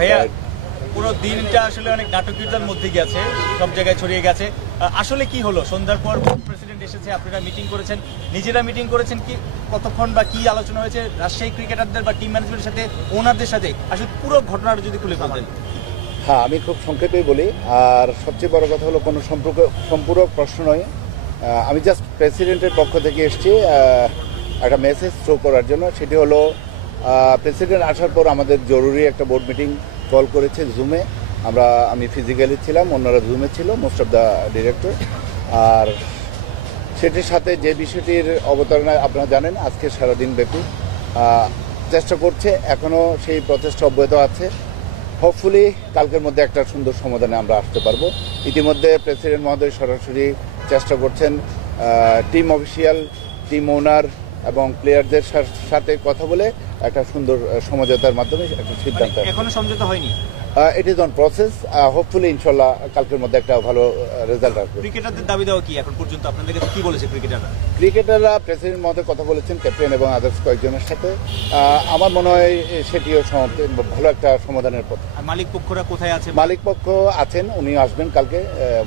ভাইয়া পুরো দিনটা আসলে অনেক নাটকীয়তার মধ্যে গেছে, সব জায়গায় ছড়িয়ে গেছে। আসলে কি হলো সন্ধ্যার পর প্রেসিডেন্ট এসেছে, আপনারা মিটিং করেছেন, নিজেরা মিটিং করেছেন, কি কতক্ষণ বা কি আলোচনা হয়েছে রাজশাহী ক্রিকেটারদের বা টিম ম্যানেজমেন্টের সাথে, ওনারদের সাথে? আসলে পুরো ঘটনাটা যদি খুলে বলতেন। হ্যাঁ, আমি খুব সংক্ষেপে বলি। আর সবচেয়ে বড় কথা হলো কোনো সম্পূরক প্রশ্ন নয়। আমি জাস্ট প্রেসিডেন্টের পক্ষ থেকে এসেছি একটা মেসেজ থ্রো করার জন্য। সেটি হলো প্রেসিডেন্ট আসার পর আমাদের জরুরি একটা বোর্ড মিটিং কল করেছে জুমে। আমি ফিজিক্যালি ছিলাম, অন্যরা জুমে ছিল, মোস্ট অফ দ্য ডিরেক্টর। আর সেটির সাথে যে বিষয়টির অবতারণা আপনারা জানেন, আজকে সারাদিন ব্যাপী চেষ্টা করছে, এখনও সেই প্রচেষ্টা অব্যাহত আছে। হোপফুলি কালকের মধ্যে একটা সুন্দর সমাধানে আমরা আসতে পারবো। ইতিমধ্যে প্রেসিডেন্ট মহোদয় সরাসরি চেষ্টা করছেন টিম অফিসিয়াল, টিম ওনার এবং প্লেয়ারদের সাথে কথা বলে একটা সুন্দর সমঝোতার মাধ্যমে একটা সিদ্ধান্ত। এখনো সমঝোতা হয়নি? ইট ইজ অন প্রসেস। হোপফুলি ইনশাল্লাহ কালকের মধ্যে একটা ভালো রেজাল্ট আসবে। ক্রিকেটারদের দাবি দেওয়া কি এখন পর্যন্ত আপনাদের কাছে কি বলেছে ক্রিকেটাররা প্রেসিডেন্ট মহোদয় কথা বলেছেন ক্যাপ্টেন এবং আদার্স কয়েকজনের সাথে। আমার মনে হয় সেটিও ভালো একটা সমাধানের পথ। মালিক পক্ষরা কোথায় আছে? মালিক পক্ষ আছেন, উনি আসবেন কালকে,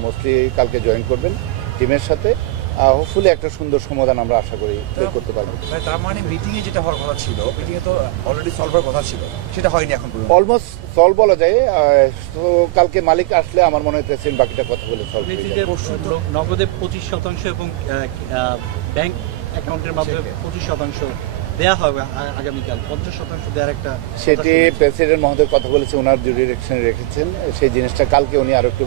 মোস্টলি কালকে জয়েন করবেন টিমের সাথে। হোপফুলি একটা সুন্দর সমাধান আমরা আশা করি বের করতে পারবো। তার মানে মিটিংয়ে যেটা হওয়ার কথা ছিল, মিটিংয়ে তো অলরেডি সলভ হওয়ার কথা ছিল, সেটা হয়নি এখন পর্যন্ত। অলমোস্ট সলভ বলা যায়। তো কালকে মালিক আসলে আমার মনে হয় প্রেসিডেন্ট বাকিটা কথা বলে সলভ হয়ে যাবে। নগদে 25% এবং ব্যাংক অ্যাকাউন্টের মাধ্যমে 25% দেওয়া হবে আগামীকাল, 50% দেওয়ার একটা, সেটি প্রেসিডেন্ট মহোদয় কথা বলেছে, ওনার ডিরেকশনে রেখেছেন। সেই জিনিসটা কালকে উনি আরো একটু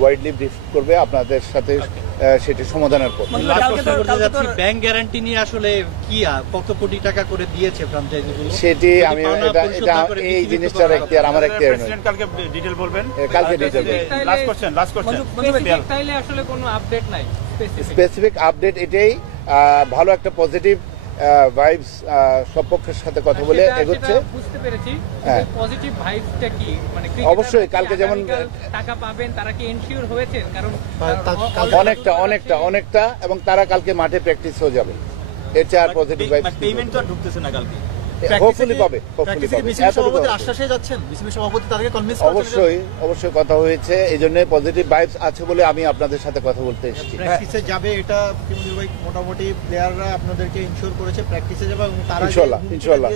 ওয়াইডলি ব্রিফ করবে আপনাদের সাথে, সেটি সমাধানের পর। ব্যাংক গ্যারান্টি নিয়ে আসলে কি কত কোটি টাকা করে দিয়েছে ফ্র্যাঞ্চাইজিগুলো, সেটি আমি এই জিনিসটার এখতিয়ার আমার এখতিয়ার নয়। কালকে ডিটেইল বলবেন। কালকে ডিটেইল লাস্ট কোশ্চেন তাইলে আসলে কোনো আপডেট নাই, স্পেসিফিক আপডেট এটাই, ভালো একটা পজিটিভ ভাইবস সব পক্ষের সাথে কথা বলে এগোচ্ছে। বুঝতে পেরেছি পজিটিভ ভাইবসটা কি, মানে অবশ্যই কালকে যেমন টাকা পাবেন তারা কি এনশিওর হয়েছেন? কারণ অনেকটা এবং তারা কালকে মাঠে প্র্যাকটিসও যাবে। এর চেয়ে আর পজিটিভ ভাইবস পেমেন্ট তো ঢুকতেছে না কালকে। হোপফুলি পাবে। অবশ্যই কথা হয়েছে, এই জন্য পজিটিভ ভাইবস আছে বলে আমি আপনাদের সাথে কথা বলতে এসেছি। প্র্যাকটিসে যাবে এটা মোটামুটি প্লেয়াররা আপনাদেরকে ইনশিওর করেছে প্র্যাকটিসে যাবে, এবং তারা ইনশাআল্লাহ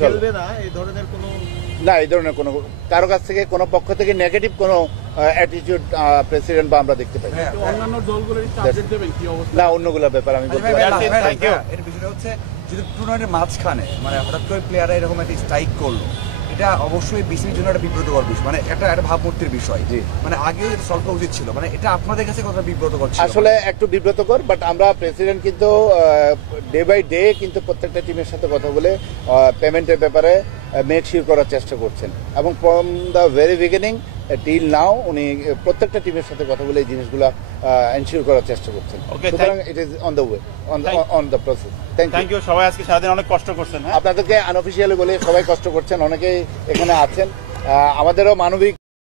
খেলবে না এই ধরনের কোনো কারো কাছ থেকে কোনো পক্ষ থেকে নেগেটিভ কোনো অ্যাটিটিউড প্রেসিডেন্ট বা আমরা দেখতে পাই অন্যান্য দলগুলোর আপডেট দেবেন কি অবস্থা না, অন্যগুলোর ব্যাপার আমি বলতে পারি। এর বিষয়টা হচ্ছে যদি টুর্নামেন্টের মাঝখানে মানে হঠাৎ করে প্লেয়াররা এরকম একটা স্ট্রাইক করলো, এটা অবশ্যই বিসিবির জন্য একটা বিব্রতকর বিষয়, মানে একটা ভাবমূর্তির বিষয়। মানে আগেও এটা সলভ করা উচিত ছিল, মানে এটা আপনাদের কাছে কতটা বিব্রতকর ছিল? আসলে একটু বিব্রতকর, বাট আমরা প্রেসিডেন্ট কিন্তু ডে বাই ডে কিন্তু প্রত্যেকটা টিমের সাথে কথা বলে পেমেন্টের ব্যাপারে মেক শিওর করার চেষ্টা করছেন, এবং from the very beginning till now উনি প্রত্যেকটা টিমের সাথে কথা বলে এই জিনিসগুলো এনশিওর করার চেষ্টা করছেন। সুতরাং it is on the way, on the process. Thank you. সবাই আজকে সারাদিন অনেক কষ্ট করছেন। আপনাদেরকে আনঅফিসিয়ালি বলে সবাই কষ্ট করছেন, অনেকেই এখানে আছেন, আমাদেরও মানবিক